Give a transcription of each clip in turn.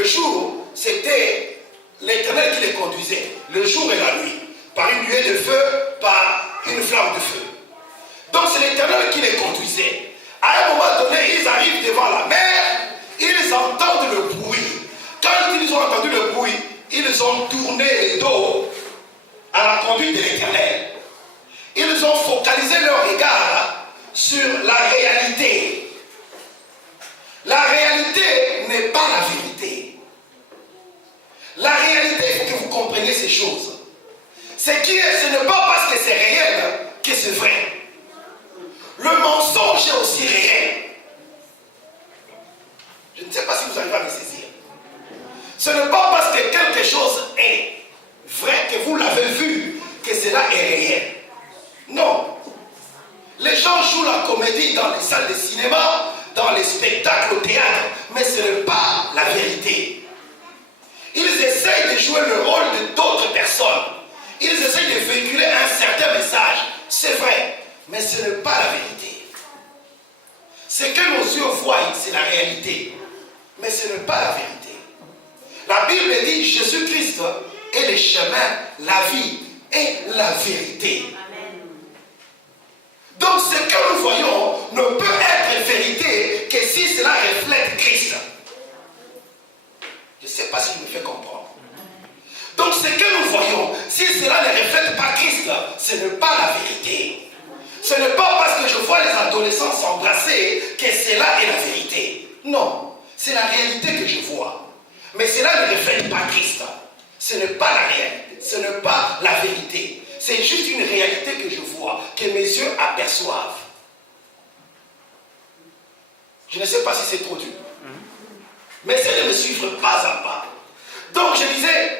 Le jour, c'était l'Éternel qui les conduisait, le jour et la nuit, par une nuée de feu, par une flamme de feu. Donc c'est l'Éternel qui les conduisait. À un moment donné, ils arrivent devant la mer, ils entendent le bruit. Quand ils ont entendu le bruit, ils ont tourné le dos à la conduite de l'Éternel. Ils ont focalisé leur regard sur la réalité. La réalité n'est pas la vérité. La réalité, il faut que vous compreniez ces choses. Ce n'est pas parce que c'est réel que c'est vrai. Le mensonge est aussi réel. Je ne sais pas si vous arrivez à me saisir. Ce n'est pas parce que quelque chose est vrai que vous l'avez vu que cela est réel. Non. Les gens jouent la comédie dans les salles de cinéma, dans les spectacles au théâtre, mais ce n'est pas la vérité. Ils essayent de jouer le rôle de d'autres personnes. Ils essayent de véhiculer un certain message. C'est vrai, mais ce n'est pas la vérité. Ce que nos yeux voient, c'est la réalité. Mais ce n'est pas la vérité. La Bible dit Jésus-Christ est le chemin, la vie et la vérité. Amen. Donc ce que nous voyons ne peut être vérité que si cela reflète Christ. Je ne sais pas si je me fais comprendre. Donc ce que nous voyons, si cela ne reflète pas Christ, ce n'est pas la vérité. Ce n'est pas parce que je vois les adolescents s'embrasser que cela est la vérité. Non, c'est la réalité que je vois. Mais cela ne reflète pas Christ. Ce n'est pas la réalité, ce n'est pas la vérité. C'est juste une réalité que je vois, que mes yeux aperçoivent. Je ne sais pas si c'est trop dur. Mais essayez de me suivre pas à pas. Donc je disais,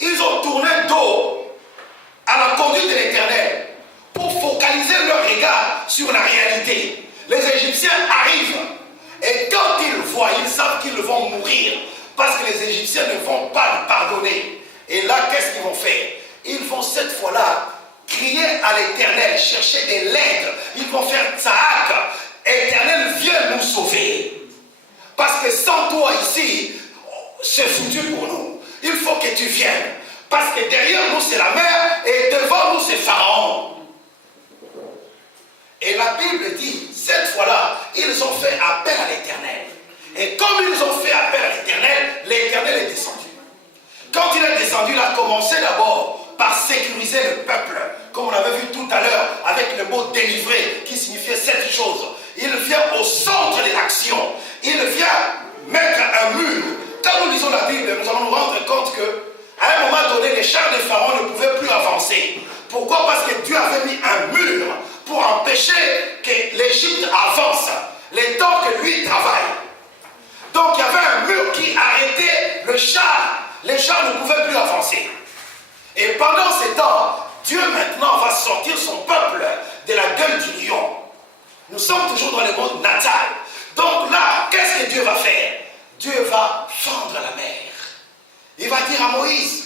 ils ont tourné dos à la conduite de l'Éternel pour focaliser leur regard sur la réalité. Les Égyptiens arrivent et quand ils voient, ils savent qu'ils vont mourir parce que les Égyptiens ne vont pas le pardonner. Et là, qu'est-ce qu'ils vont faire? Ils vont cette fois-là crier à l'Éternel, chercher de l'aide. Ils vont faire tsaak. Éternel, viens nous sauver. Parce que sans toi ici, c'est foutu pour nous. Il faut que tu viennes. Parce que derrière nous, c'est la mer et devant nous, c'est Pharaon. Et la Bible dit, cette fois-là, ils ont fait appel à l'Éternel. Et comme ils ont fait appel à l'Éternel, l'Éternel est descendu. Quand il est descendu, il a commencé d'abord par sécuriser le peuple. Comme on avait vu tout à l'heure avec le mot délivrer, qui signifiait cette chose. Il vient au centre de l'action. Il vient mettre un mur. Quand nous lisons la Bible, nous allons nous rendre compte qu'à un moment donné, les chars de Pharaon ne pouvaient plus avancer. Pourquoi? Parce que Dieu avait mis un mur pour empêcher que l'Égypte avance, le temps que lui travaille. Donc il y avait un mur qui arrêtait le char. Les chars ne pouvaient plus avancer. Et pendant ce temps, Dieu maintenant va sortir son peuple de la gueule du lion. Nous sommes toujours dans le monde natal. Donc là, qu'est-ce que Dieu va faire? Dieu va fendre la mer. Il va dire à Moïse,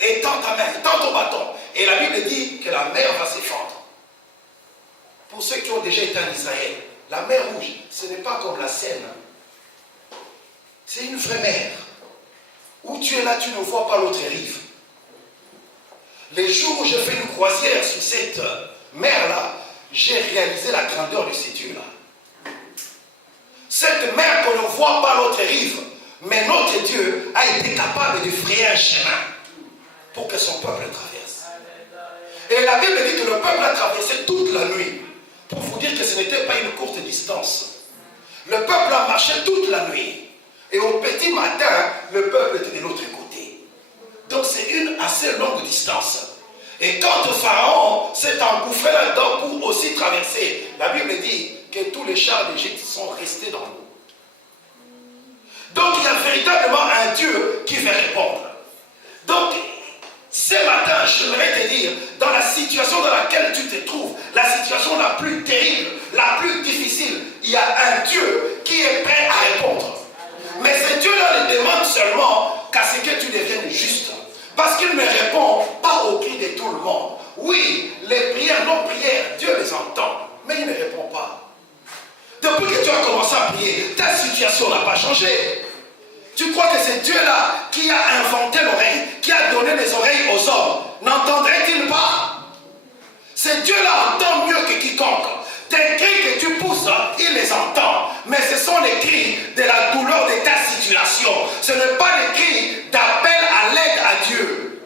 étends ta main, étends ton bâton. Et la Bible dit que la mer va s'effondrer. Pour ceux qui ont déjà été en Israël, la mer Rouge, ce n'est pas comme la Seine. C'est une vraie mer. Où tu es là, tu ne vois pas l'autre rive. Les jours où j'ai fait une croisière sur cette mer-là, j'ai réalisé la grandeur de ces dieux-là. Cette mer qu'on ne voit pas l'autre rive, mais notre Dieu a été capable de frayer un chemin pour que son peuple traverse. Et la Bible dit que le peuple a traversé toute la nuit. Pour vous dire que ce n'était pas une courte distance. Le peuple a marché toute la nuit. Et au petit matin, le peuple était de l'autre côté. Donc c'est une assez longue distance. Et quand Pharaon s'est engouffré là-dedans pour aussi traverser, la Bible dit que tous les chars d'Égypte sont restés dans l'eau. Donc il y a véritablement un Dieu qui va répondre. Donc ce matin, j'aimerais te dire, dans la situation dans laquelle tu te trouves, la situation la plus terrible, la plus difficile, il y a un Dieu qui est prêt à répondre. Mais ce Dieu-là ne demande seulement qu'à ce que tu deviennes juste. Parce qu'il ne répond pas aux cris de tout le monde. Oui, les prières, nos prières, Dieu les entend, mais il ne répond pas. Depuis que tu as commencé à prier, ta situation n'a pas pas changé. Tu crois que c'est Dieu-là qui a inventé l'oreille, qui a donné les oreilles aux hommes. N'entendrait-il pas? C'est Dieu-là entend mieux que quiconque. Tes cris que tu pousses, il les entend. Mais ce sont les cris de la douleur de ta situation. Ce n'est pas les cris d'appel à l'aide à Dieu.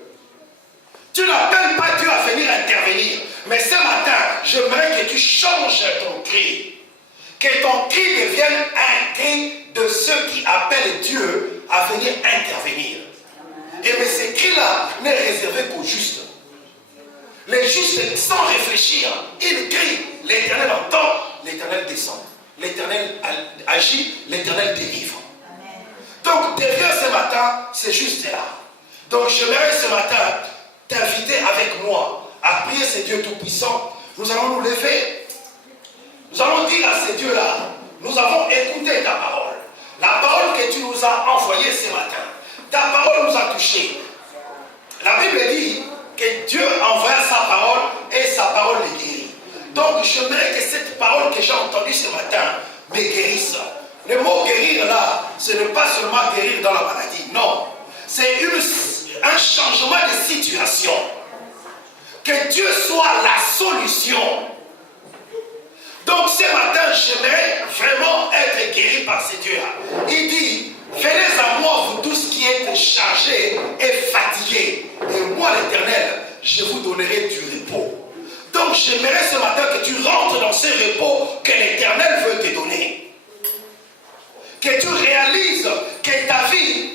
Tu n'appelles pas Dieu à venir intervenir. Mais ce matin, j'aimerais que tu changes ton cri. Que ton cri devienne un cri de ceux qui appellent Dieu à venir intervenir. Et mais ce cri-là n'est réservé qu'aux justes. Les justes, sans réfléchir, ils crient. L'Éternel entend, l'Éternel descend. L'Éternel agit, l'Éternel délivre. Donc, derrière ce matin, c'est juste là. Donc, j'aimerais ce matin t'inviter avec moi à prier ce Dieu Tout-Puissant. Nous allons nous lever. Nous allons dire à ces dieux-là, nous avons écouté ta parole. La parole que tu nous as envoyée ce matin. Ta parole nous a touchés. La Bible dit que Dieu envoya sa parole et sa parole les guérit. Donc j'aimerais que cette parole que j'ai entendue ce matin me guérisse. Le mot guérir là, ce n'est pas seulement guérir dans la maladie, non. C'est un changement de situation. Que Dieu soit la solution. Donc ce matin, j'aimerais vraiment être guéri par ce Dieu-là. Il dit, venez à moi vous tous qui êtes chargés et fatigués. Et moi l'Éternel, je vous donnerai du repos. Donc j'aimerais ce matin que tu rentres dans ce repos que l'Éternel veut te donner. Que tu réalises que ta vie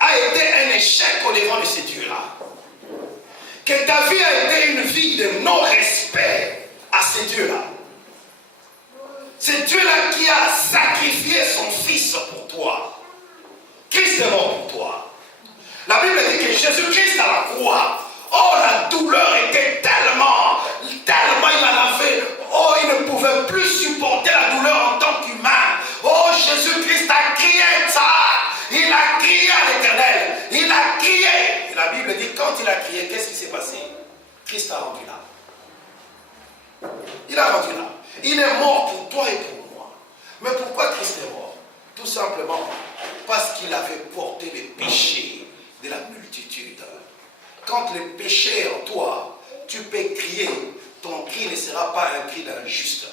a été un échec au devant de ce Dieu-là. Que ta vie a été une vie de non-respect à ce Dieu-là. C'est Dieu-là qui a sacrifié son Fils pour toi. Christ est mort pour toi. La Bible dit que Jésus-Christ à la croix, oh la douleur était tellement il en avait, oh il ne pouvait plus supporter la douleur en tant qu'humain. Oh Jésus-Christ a crié ça. Il a crié à l'Éternel. Il a crié. Et la Bible dit quand il a crié, qu'est-ce qui s'est passé? Christ a rendu là. Il a rendu là. Il est mort pour toi et pour moi. Mais pourquoi Christ est mort? Tout simplement parce qu'il avait porté les péchés de la multitude. Quand le péché est en toi, tu peux crier. Ton cri ne sera pas un cri d'un juste.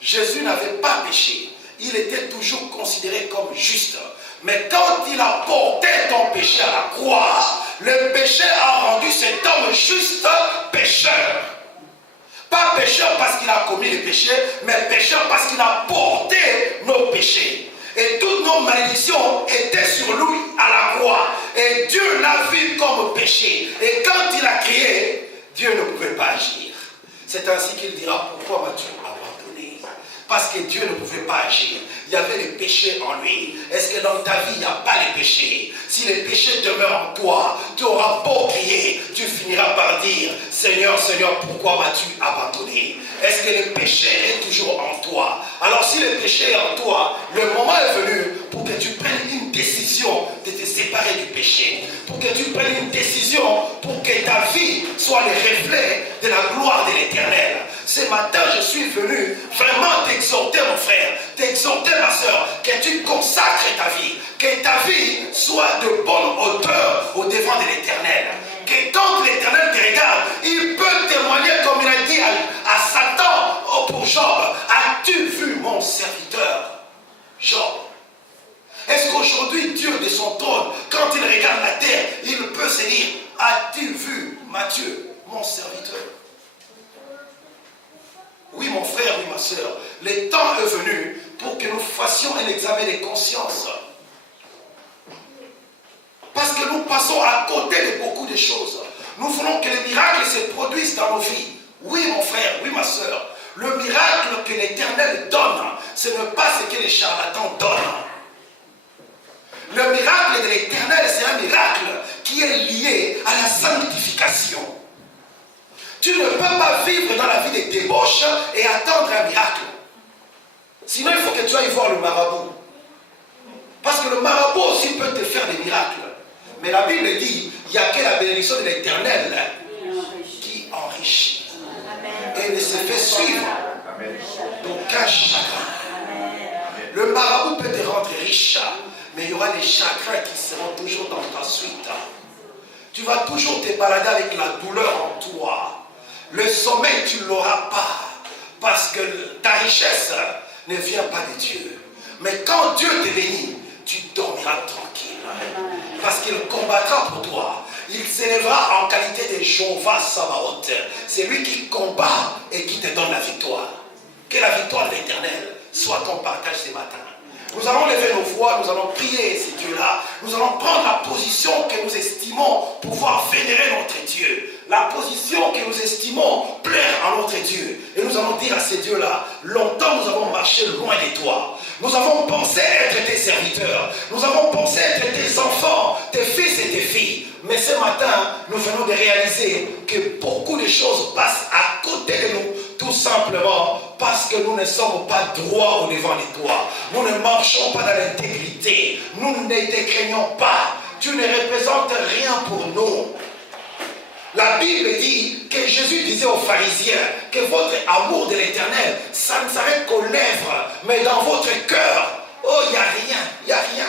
Jésus n'avait pas péché. Il était toujours considéré comme juste. Mais quand il a porté ton péché à la croix, le péché a rendu cet homme juste pécheur. Pas pécheur parce qu'il a commis le péché, mais pécheur parce qu'il a porté nos péchés. Et toutes nos malédictions étaient sur lui à la croix. Et Dieu l'a vu comme péché. Et quand il a crié, Dieu ne pouvait pas agir. C'est ainsi qu'il dira, pourquoi m'as-tu abandonné? Parce que Dieu ne pouvait pas agir. Il y avait les péchés en lui. Est-ce que dans ta vie, il n'y a pas les péchés? Si les péchés demeurent en toi, tu auras beau crier, tu finiras par dire, Seigneur, Seigneur, pourquoi m'as-tu abandonné? Est-ce que le péché est toujours en toi? Alors si le péché est en toi, le moment est venu pour que tu prennes une décision de te séparer du péché. Pour que tu prennes une décision pour que ta vie soit le reflet de la gloire de l'Éternel. Ce matin, je suis venu vraiment t'exhorter, mon frère, t'exhorter, ma soeur, que tu consacres ta vie, que ta vie soit de bonne hauteur au devant de l'Éternel. Que quand l'Éternel te regarde, il peut témoigner comme il a dit à Satan pour Job. As-tu vu mon serviteur Job? Est-ce qu'aujourd'hui, Dieu de son trône, quand il regarde la terre, il peut se dire, as-tu vu Matthieu, mon serviteur? Oui, mon frère, oui, ma soeur, le temps est venu pour que nous fassions un examen de conscience. Parce que nous passons à côté de beaucoup de choses. Nous voulons que les miracles se produisent dans nos vies. Oui, mon frère, oui, ma soeur, le miracle que l'Éternel donne, ce n'est pas ce que les charlatans donnent. Le miracle de l'Éternel, c'est un miracle qui est lié à la sanctification. Tu ne peux pas vivre dans la vie de débauche et attendre un miracle. Sinon, il faut que tu ailles voir le marabout. Parce que le marabout aussi peut te faire des miracles. Mais la Bible dit, il n'y a que la bénédiction de l'Éternel qui enrichit. Et ne se fait suivre d'aucun chagrin. Le marabout peut te rendre riche, mais il y aura des chagrins qui seront toujours dans ta suite. Tu vas toujours te balader avec la douleur en toi. Le sommeil, tu ne l'auras pas. Parce que ta richesse ne vient pas de Dieu. Mais quand Dieu te bénit, tu dormiras tranquille. Parce qu'il combattra pour toi. Il s'élèvera en qualité de Jéhovah Sabaoth. C'est lui qui combat et qui te donne la victoire. Que la victoire de l'Éternel soit ton partage ce matin. Nous allons lever nos voix, nous allons prier ces dieux-là. Nous allons prendre la position que nous estimons pouvoir vénérer notre Dieu. La position que nous estimons plaire à notre Dieu. Et nous allons dire à ces dieux-là, longtemps nous avons marché loin de toi. Nous avons pensé être tes serviteurs. Nous avons pensé être tes enfants, tes fils et tes filles. Mais ce matin, nous venons de réaliser que beaucoup de choses passent à côté de nous. Tout simplement parce que nous ne sommes pas droits au devant de toi. Nous ne marchons pas dans l'intégrité. Nous ne te craignons pas. Tu ne représentes rien pour nous. La Bible dit que Jésus disait aux pharisiens que votre amour de l'Éternel, ça ne s'arrête qu'aux lèvres, mais dans votre cœur, oh, il n'y a rien, il n'y a rien.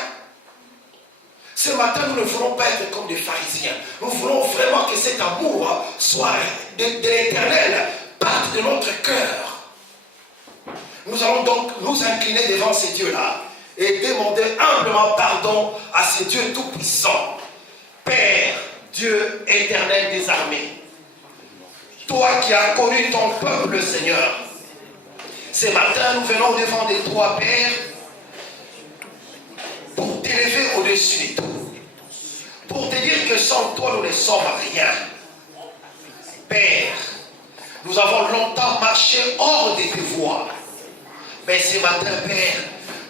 Ce matin, nous ne voulons pas être comme des pharisiens. Nous voulons vraiment que cet amour soit de l'Éternel, parte de notre cœur. Nous allons donc nous incliner devant ces dieux-là et demander humblement pardon à ces dieux tout-puissants. Père, Dieu éternel des armées, toi qui as connu ton peuple, Seigneur, ce matin nous venons devant de toi, Père, pour t'élever au-dessus de tout, pour te dire que sans toi nous ne sommes rien. Père, nous avons longtemps marché hors de tes voies, mais ce matin, Père,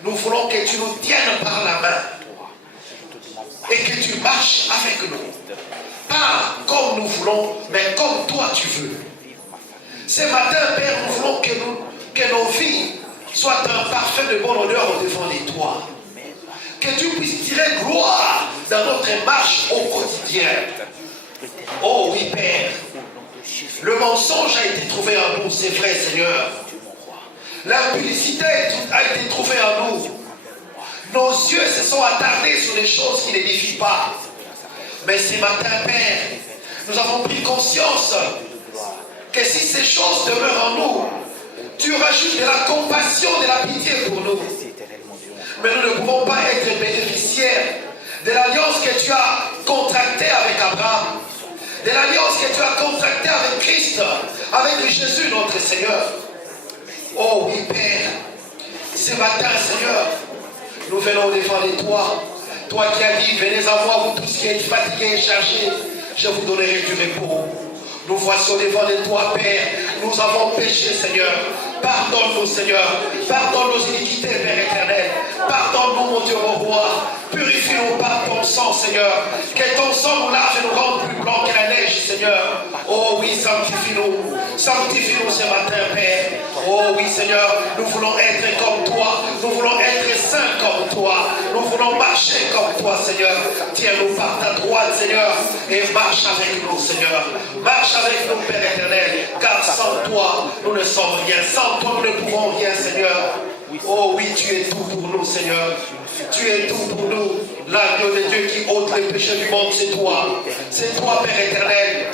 nous voulons que tu nous tiennes par la main et que tu marches avec nous. Pas comme nous voulons, mais comme toi tu veux. Ce matin, Père, nous voulons que nos vies soient un parfum de bonne odeur au devant de toi. Que tu puisses tirer gloire dans notre marche au quotidien. Oh oui, Père. Le mensonge a été trouvé en nous, c'est vrai, Seigneur. L'impudicité a été trouvée en nous. Nos yeux se sont attardés sur les choses qui n'édifient pas. Mais ce matin, Père, nous avons pris conscience que si ces choses demeurent en nous, tu auras juste de la compassion, de la pitié pour nous. Mais nous ne pouvons pas être bénéficiaires de l'alliance que tu as contractée avec Abraham, de l'alliance que tu as contractée avec Christ, avec Jésus notre Seigneur. Oh oui, Père, ce matin, Seigneur, nous venons devant de toi. Toi qui as dit, venez à moi, vous tous qui êtes fatigués et chargés, je vous donnerai du repos. Nous voici devant de toi, Père. Nous avons péché, Seigneur. Pardonne-nous, Seigneur. Pardonne nos iniquités, Père éternel. Pardonne-nous, mon Dieu, mon roi. Purifie-nous par ton sang, Seigneur. Que ton sang nous lave et nous rende plus blanc que la neige, Seigneur. Oh oui, sanctifie-nous. Sanctifie-nous ce matin, Père. Oh oui, Seigneur. Nous voulons être comme toi. Nous voulons être saints comme toi. Nous voulons marcher comme toi, Seigneur. Tiens-nous par ta droite, Seigneur. Et marche avec nous, Seigneur. Marche avec nous, Père éternel. Car sans toi, nous ne sommes rien. Sans toi, nous ne pouvons rien, Seigneur. Oh oui, tu es tout pour nous, Seigneur. Tu es tout pour nous. L'agneau de Dieu qui ôte les péchés du monde, c'est toi. C'est toi, Père éternel.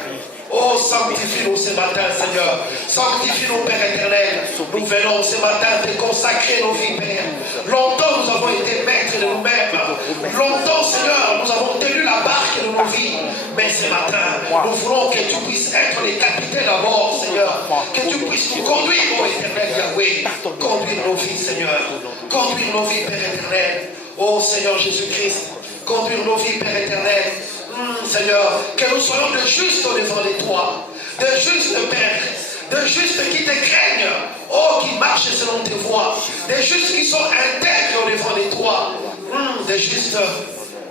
Oh, sanctifie-nous ce matin, Seigneur. Sanctifie-nous, Père éternel. Nous venons ce matin te consacrer nos vies, Père. Longtemps, nous avons été maîtres de nous-mêmes. Longtemps, Seigneur, nous avons tenu la barque de nos vies. Mais ce matin, nous voulons que tu puisses être les capitaines à bord, Seigneur. Que tu puisses nous conduire, ô éternel Yahweh. Conduire nos vies, Seigneur. Conduire nos vies, Père éternel. Oh, Seigneur Jésus-Christ. Conduire nos vies, Père éternel. Seigneur, que nous soyons de justes au devant de toi, de justes, Père, de justes qui te craignent, oh, qui marchent selon tes voies, des justes qui sont intègres au devant de toi, des justes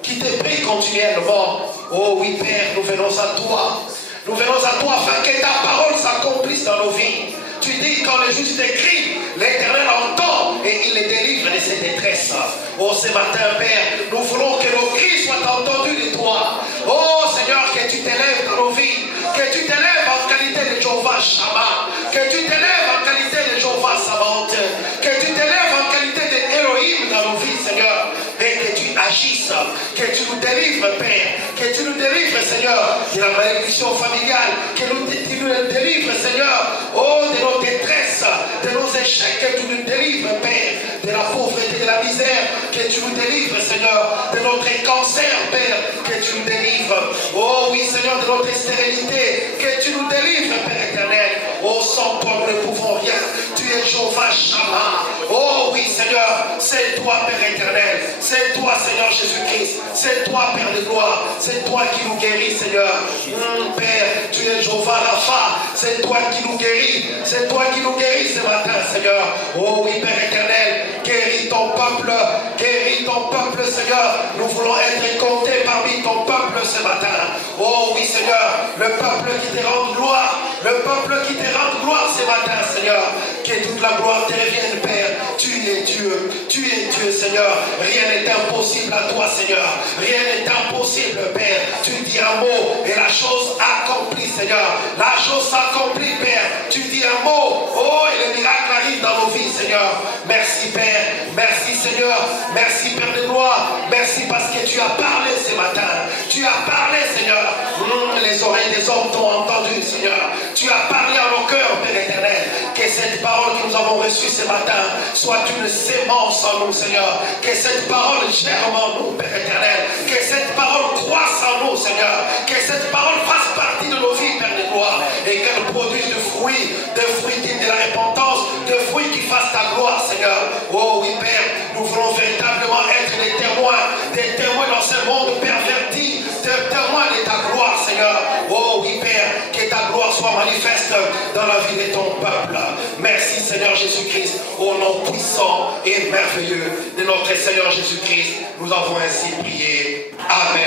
qui te prient continuellement. Oh oui, Père, nous venons à toi. Nous venons à toi afin que ta parole s'accomplisse dans nos vies. Tu dis quand le juste écrit, l'Éternel entend et il les délivre de ses détresses. Oh, ce matin, Père, nous voulons que nos cris soient entendus de toi. Oh, Seigneur, que tu t'élèves dans nos vies, que tu t'élèves en qualité de Jéhovah Shammah, que tu t'élèves en qualité de Jéhovah Sabaoth, que tu t'élèves en qualité d'Elohim. justice. Que tu nous délivres, Père. Que tu nous délivres, Seigneur, de la malédiction familiale. Que tu nous délivres, Seigneur, oh, de nos détresses, de nos échecs. Que tu nous délivres, Père, de la pauvreté, de la misère. Que tu nous délivres, Seigneur, de notre cancer, Père. Que tu nous délivres, oh oui, Seigneur, de notre stérilité. Que tu nous délivres, Père éternel. Oh, sans toi, nous ne pouvons rien. Tu es Jéhovah Shammah. Oh oui, Seigneur, c'est toi, Père éternel. C'est toi, Seigneur Jésus-Christ. C'est toi, Père de gloire. C'est toi qui nous guéris, Seigneur. Père, tu es Jéhovah Rapha. C'est toi qui nous guéris. C'est toi qui nous guéris ce matin, Seigneur. Oh oui, Père éternel, guéris ton peuple. Guéris ton peuple, Seigneur. Nous voulons être comptés parmi ton peuple ce matin. Oh oui, Seigneur, le peuple qui te rend gloire. Le peuple qui te rend gloire ce matin, Seigneur. Que toute la gloire te revienne, Père. Tu es Dieu. Tu es Dieu, Seigneur. Rien n'est impossible à toi, Seigneur. Rien n'est impossible, Père. Tu dis un mot et la chose accomplie, Seigneur. La chose s'accomplit, Père. Tu dis un mot. Oh, et le miracle arrive dans nos vies, Seigneur. Merci, Père. Merci, Seigneur. Merci, Père de gloire. Merci parce que tu as parlé ce matin. Tu as parlé, Seigneur. Les oreilles des hommes t'ont entendu, Seigneur. Tu as parlé à nos cœurs, Père éternel. Que cette parole que nous avons reçue ce matin soit une sémence en nous, Seigneur. Que cette parole germe en nous, Père éternel. Que cette parole croisse en nous, Seigneur. Que cette parole fasse partie de nos vies, Père de gloire. Et qu'elle produise des fruits dignes de la repentance, des fruits qui fassent ta gloire, Seigneur. Oh oui, Père, nous voulons véritablement être des témoins dans ce monde perverti, des témoins de ta gloire, Seigneur. Oh oui, Père, que ta gloire soit manifeste dans la vie de ton peuple. Merci, Seigneur Jésus-Christ, au nom puissant et merveilleux de notre Seigneur Jésus-Christ. Nous avons ainsi prié. Amen.